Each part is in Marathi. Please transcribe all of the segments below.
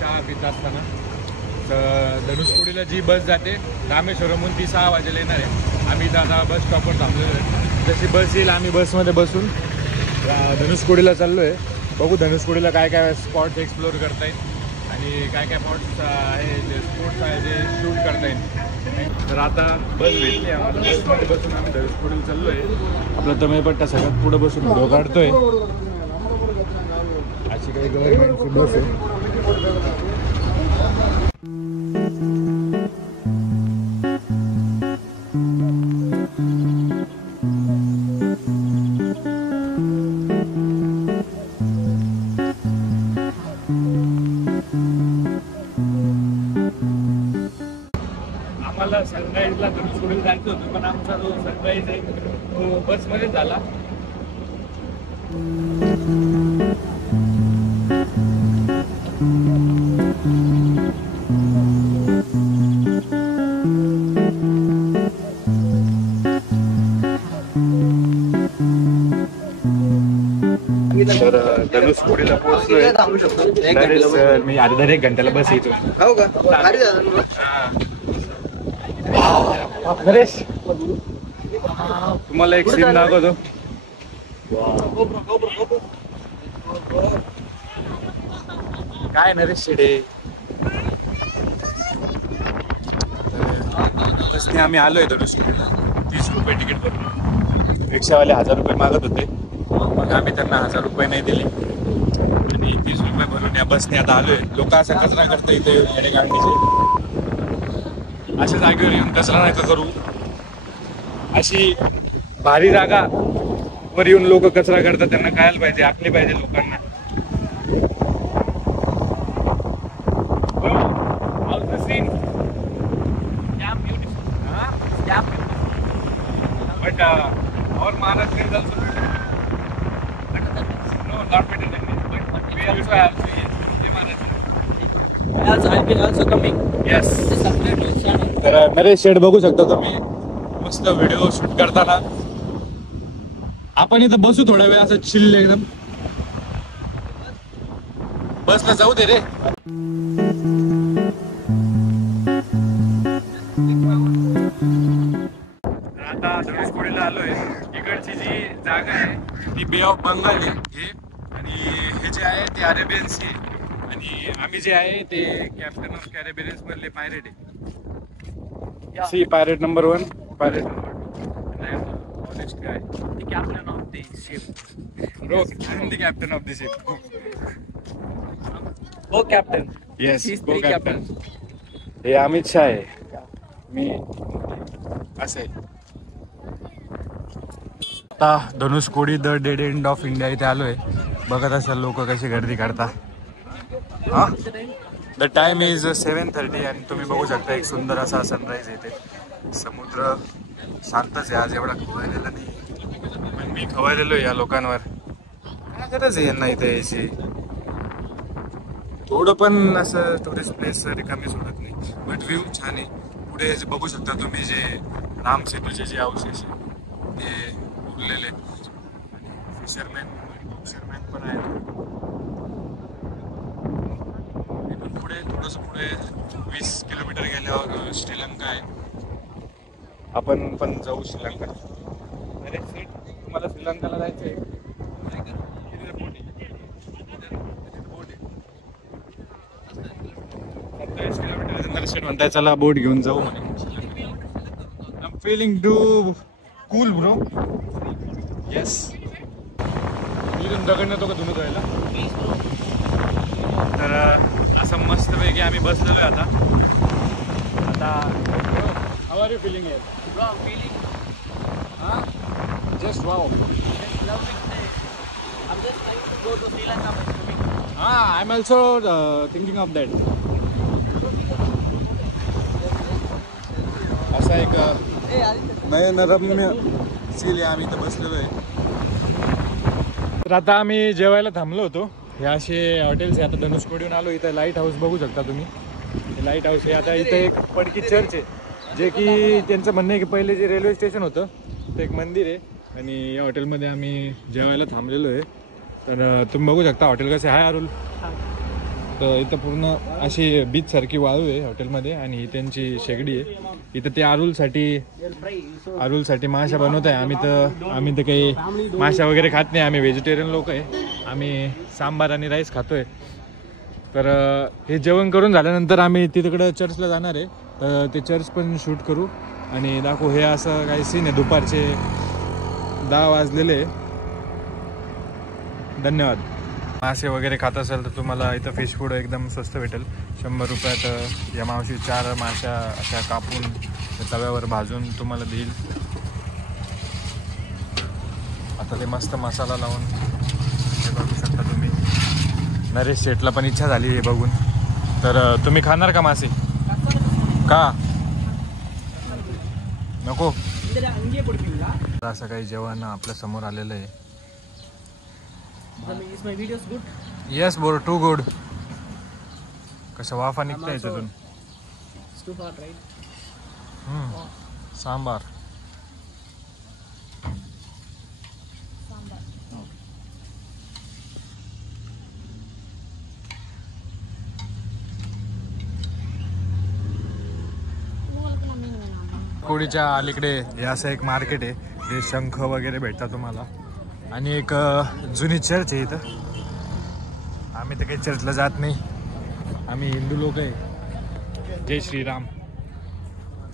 चहा पित असताना. तर धनुषकोडीला जी बस जाते रामेश्वरमहून ती 6 वाजेला येणार आहे. आम्ही इथं आता बस स्टॉपवर थांबलेलो आहे. जशी बस येईल आम्ही बसमध्ये बसून धनुषकोडीला चाललो आहे. बघू धनुषकोडीला काय काय स्पॉट्स एक्सप्लोअर करता येईल आणि काय काय स्पॉट्स आहे जे स्पोर्ट्स आहे जे शूट करता येईल. तर आता बस भेटली आम्हाला. बसमध्ये बसून आम्ही धनुषकोडीला चाललो आहे. आपला तमिळपट्टा सगळ्यात पुढं बसून व्हिडिओ काढतोय. अशी काही गव्हर्नमेंटची बस आहे. आम्हाला सनराईजला धनुषकोडीला जायचं होतं पण आमचा जो सनराईज आहे तो बसमध्ये झाला. तर धनुषकोडीला पोहोचलोय. मी अर्धा 1 घंट्याला बस येतो. हो का? नरेश तुम्हाला एक सीन दाखवतो. काय नरेश शेडे बसने आम्ही आलोय धनुषकोडीला. 30 रुपये तिकीट भरलं. रिक्षावाले 1000 रुपये मागत होते. मग आम्ही त्यांना 1000 रुपये नाही दिले आणि 30 रुपये भरून या बसने आता आलोय. लोक असा कचरा करतो इथे गाडीचे. अशा जागेवर येऊन कचरा नका करू. अशी भारी जागा वर येऊन लोक कचरा करतात. त्यांना कळायला पाहिजे, आखली पाहिजे लोकांना. बट और Maharashtra not better than this, but we also have to also coming. Yes. तर नरेश शेड बघू शकता तुम्ही. मस्त व्हिडिओ शूट करताना. आपण इथं बसू थोडा वेळ असं चिल्ल एकदम. बसला जाऊ दे रे. आता धनुषकोडीला आलोय. इकडची जी जागा आहे ती बे ऑफ बंगाल आहे आणि हे जे आहे ते अरेबियन सी आहे आणि आम्ही जे आहे ते कॅप्टन ऑफ कॅरेबियन्स मधले पायरेट आहे. Sea pirate number 1, pirate number 2. Honest guy. The captain of the ship. Bro, I am the captain of the ship. Go captain. Yes, go captain. हे अमित शाह आहे. मी असं आहे. आता Dhanushkodi the dead end of India इथे आलोय. बघत असाल लोक कशी गर्दी करता. हा, द टाइम इज 7:30 आणि तुम्ही बघू शकता एक सुंदर असा सनराईज येते. समुद्र शांतच आहे आज. एवढा खवळलेला नाही पण मी खवळलेलो आहे या लोकांवर. काय गरज आहे यांना इथे यायची. थोडं पण असं टुरिस्ट प्लेस रिकामी सोडत नाही. बट व्ह्यू छान आहे. पुढे बघू शकता तुम्ही जे राम सेतूचे जे अवशेष ते उरलेले. फिशरमॅन पण आहेत. पुढे थोडंसं पुढे 20 किलोमीटर गेल्यावर श्रीलंका आहे. आपण पण जाऊ श्रीलंका. अरे सेट, तुम्हाला श्रीलंकाला जायचं आहे? 27 किलोमीटर नंतर सेट म्हणताय चला बोट घेऊन जाऊ म्हणे. I am feeling too cool bro. Yes. इथून दगड नेतो का धुणं धुवायला? तर असं मस्तपैकी आम्ही बसलेलो आहे आता. How are you feeling it? Bro, I'm feeling. Just wow. Just lovely day. I'm just trying to go to Sri Lanka by swimming. I'm also thinking of that. असा एक नयनरम्य सील आम्ही इथं बसलेलो आहे. तर आता आम्ही जेवायला थांबलो होतो. हे असे हॉटेल्स आहे. आता धनुषकोडीहून आलो. इथं लाईट हाऊस बघू शकता तुम्ही. लाईट हाऊस आहे. आता इथं एक पडकी चर्च आहे जे की त्यांचं म्हणणं आहे की पहिले जे रेल्वे स्टेशन होतं ते एक मंदिर आहे. आणि या हॉटेलमध्ये आम्ही जेवायला थांबलेलो आहे. तर तुम्ही बघू शकता हॉटेल कसे आहे. अरुल तर इथं पूर्ण अशी बीच सारखी वाळू आहे हॉटेलमध्ये आणि ही त्यांची शेगडी आहे. इथं ते आरुलसाठी माशा बनवत आहे. आम्ही तर काही माशा वगैरे खात नाही, आम्ही व्हेजिटेरियन लोक आहे. आम्ही सांबार आणि राईस खातोय. तर हे जेवण करून झाल्यानंतर आम्ही तिकडं चर्चला जाणार आहे. तर ते चर्च पण शूट करू आणि दाखवू. हे असं काही सीन आहे. दुपारचे 10 वाजलेले. धन्यवाद. मासे वगैरे खात असेल तर तुम्हाला इथं फिश फूड एकदम स्वस्त भेटेल. 100 रुपयात या मावशी 4 माशा अशा कापून तव्यावर भाजून तुम्हाला देईल. आता ते मस्त मसाला लावून हे बघू शकता तुम्ही. नरेश शेटला पण इच्छा झाली आहे बघून. तर तुम्ही खाणार का मासे? का नको? असं काही जेवण आपल्या समोर आलेलं आहे. Yes bore too good. कसं वाफा निघता याच्यातून. सांबार. कोडीच्या अलीकडे हे असं एक मार्केट आहे. जे शंख वगैरे भेटतात तुम्हाला. आणि एक जुनी चर्च आहे इथं. आम्ही तर काही चर्चला जात नाही, आम्ही हिंदू लोक आहे. जय श्रीराम.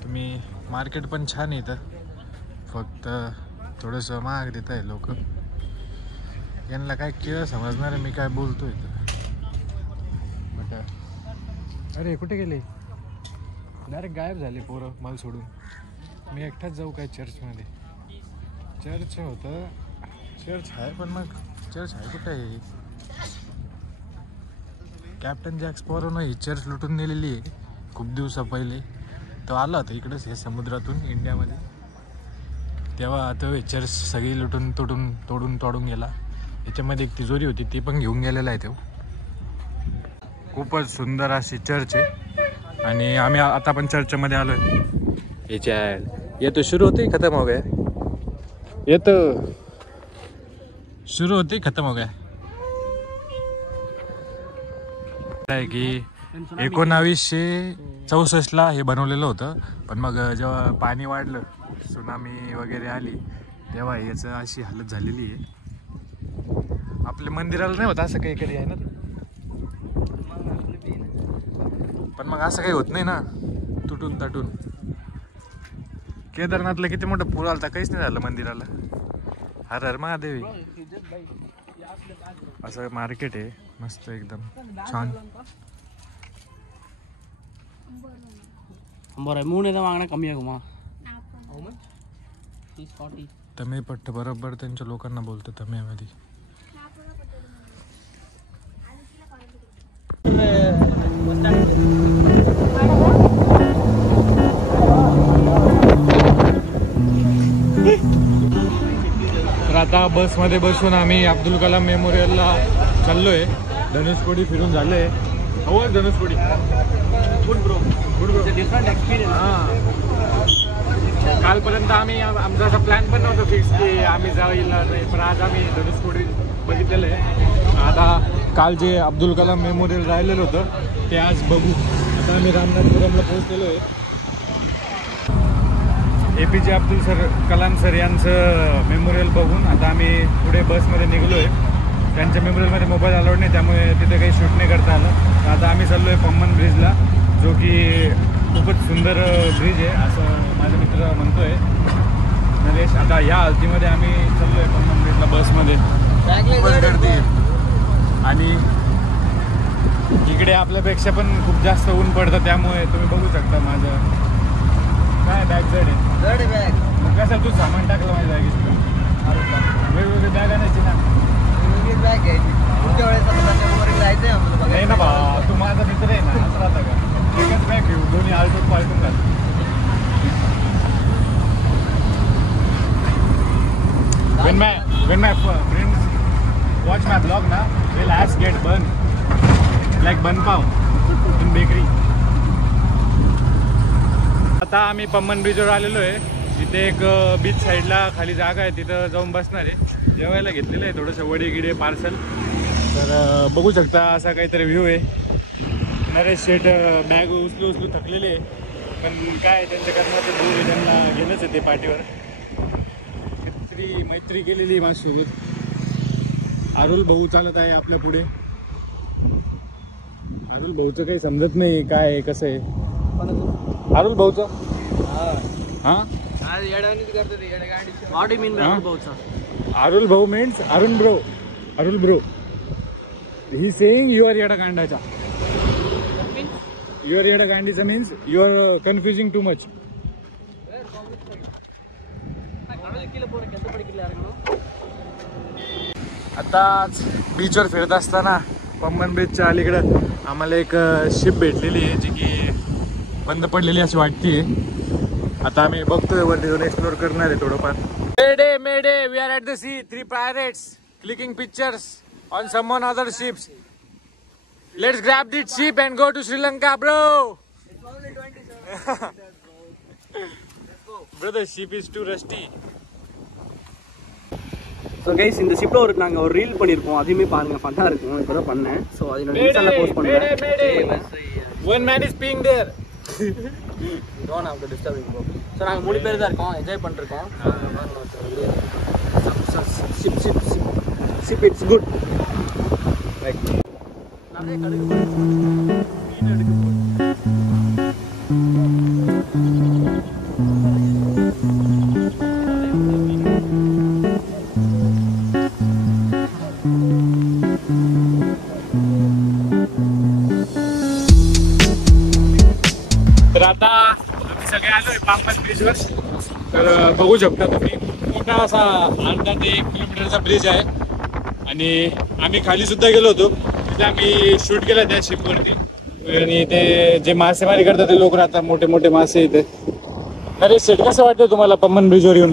तुम्ही मार्केट पण छान आहे इथं, फक्त थोडंसं महाग देत आहे लोक. यांना काय केळं समजणार आहे मी काय बोलतो इथं. बट अरे कुठे गेले? डायरेक्ट गायब झाले पोरं मला सोडून. मी एकटाच जाऊ काय चर्चमध्ये? चर्च होतं, चर्च आहे पण मग चर्च आहे कुठे आहे? कॅप्टन जॅक स्पॅरोनं ही चर्च लुटून नेलेली आहे खूप दिवसा पहिले. तो आला होता इकडंच हे समुद्रातून इंडियामध्ये. तेव्हा तो चर्च सगळी लुटून तोडून गेला. याच्यामध्ये एक तिजोरी होती ती पण घेऊन गेलेला आहे तो. खूपच सुंदर अशी चर्च आहे. आणि आम्ही आता पण चर्चमध्ये आलो आहे. ये तो शुरू होते खत्म हो गया. ये तो शुरू होते खत्म हो गया. आहे की 1964ला हे बनवलेलं होतं. पण मग जेव्हा पाणी वाढलं, सुनामी वगैरे आली, तेव्हा याचं अशी हालत झालेली आहे. आपल्या मंदिराला नाही होत असं काही कधी आहे ना. पण मग असं काही होत नाही ना तुटून ताटून. केदारनाथला किती मोठं पूर आलता, काहीच नाही झालं मंदिराला. हर हर महादेवी. असं मार्केट आहे मस्त एकदम छान. तमिळ पट्ट बरोबर त्यांच्या लोकांना बोलतो तमिळमध्ये. तर आता बसमध्ये बसून आम्ही अब्दुल कलाम मेमोरियलला चाललोय. धनुषकोडी फिरून झालंय. हो धनुषकोडी डिफरंट एक्सपिरियन्स. कालपर्यंत आम्ही आमचा असा प्लॅन पण नव्हता फिक्स की आम्ही जाईल नाही, पण आज आम्ही धनुषकोडी बघितलेलं आहे. आता काल जे अब्दुल कलाम मेमोरियल राहिलेलं होतं ते आज बघू. आता आम्ही रामनाथपुरमला पोहोचलेलो आहे. APJ अब्दुल कलाम सर यांचं मेमोरियल बघून आता आम्ही पुढे बसमध्ये निघलो आहे. त्यांच्या मेमोरियलमध्ये मोबाईल अलाउड नाही, त्यामुळे तिथे काही शूट नाही करता आलं. तर आता आम्ही चाललो आहे पम्मन ब्रिजला, जो की खूपच सुंदर ब्रिज आहे असं माझा मित्र म्हणतोय नरेश. आता ह्या हल्तीमध्ये आम्ही चाललो आहे पम्मन ब्रिजला बसमध्ये. खूपच गर्दी आहे आणि इकडे आपल्यापेक्षा पण खूप जास्त ऊन पडतं, त्यामुळे तुम्ही बघू शकता माझं काय बॅग जड आहे. बॅग मग कसं तू सामान टाकलं माझ्या बॅगेत? वेगवेगळे बॅग आणायची ना. बॅग घ्यायची पुढच्या वेळेस जायचं नाही ना बा, तू माझा मित्र आहे ना, असं राहतं का? एकच बॅग घेऊ, दोन्ही आलटून पालटून घाल. When my friends watch my vlog na, they'll ask get bun like bun pav in bakery. आता आम्ही पम्मन ब्रिजवर आलेलो आहे. तिथे एक बीच साईडला खाली जागा आहे, तिथं जाऊन बसणार आहे. जेवायला घेतलेलं आहे थोडंसं वडे गिडे पार्सल. तर बघू शकता असा काहीतरी व्ह्यू आहे. नरेश शेठ बॅग उचलू उचलू थकलेले आहे, पण काय त्यांच्या कर्माचं दूर आहे, त्यांना घेणंच आहे ते पाठीवर. किती मैत्री केलेली माझ्यासोबत. अरुल भाऊ चालत आहे आपल्या पुढे. अरुल भाऊचं काही समजत नाही काय आहे कसं आहे. अरुल भाऊचं हा अरुल भाऊ means Arun bro. Arul bro he saying you are येडाकांडाचा. यू आर येडाकांडीचा means you are confusing too much. आताच बीचवर फिरत असताना पम्बन बीचच्या अलीकडं आम्हाला एक शिप भेटलेली आहे जी की बंद पडलेली अशी वाटते. आता आम्ही बघतोय वरती जाऊन एक्सप्लोर करणार आहे थोडंफार. Mayday mayday we are at the sea. 3 pirates clicking pictures on someone other ships. Let's grab this ship and go to Sri Lanka, bro. It's only 27. Bro, the ship is too rusty. So guys இந்த ஷிப்பில் நாங்கள் ஒரு ரீல் பண்ணியிருக்கோம், அதையுமே பாருங்க, ஃபன்னாக இருக்கும். இப்போ தான் பண்ணேன். ஸோ அதை நான் இன்ஸ்டாவில் போஸ்ட் பண்ணுவேன். One man is peeing there. Don't have to disturbing bro. So நாங்கள் 3 பேர் தான் இருக்கோம், என்ஜாய் பண்ணிருக்கோம். Ship it's good. ரைட் நிறைய கடுகு மீன் எடுக்க तर आता आम्ही सगळे आलोय पांपन ब्रिजवर. तर बघू शकता तुम्ही मोठा असा 8 ते 1 किलोमीटरचा ब्रिज आहे. आणि आम्ही खाली सुद्धा गेलो होतो, तिथे आम्ही शूट केलं त्या शिपवरती. आणि ते जे मासेमारी करतात ते लोक राहतात, मोठे मोठे मासे इथे. अरे शेट कसं वाटतं तुम्हाला पम्बन ब्रिजवर येऊन?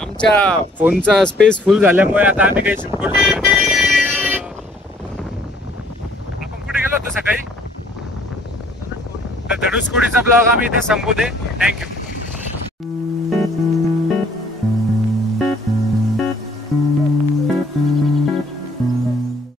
आमच्या फोनचा स्पेस फुल झाल्यामुळे आता आम्ही काही शूट करतो. आपण कुठे गेलो होतो सकाळी? तर धनुषकोडीचा ब्लॉग आम्ही इथे संपवते. थँक्यू.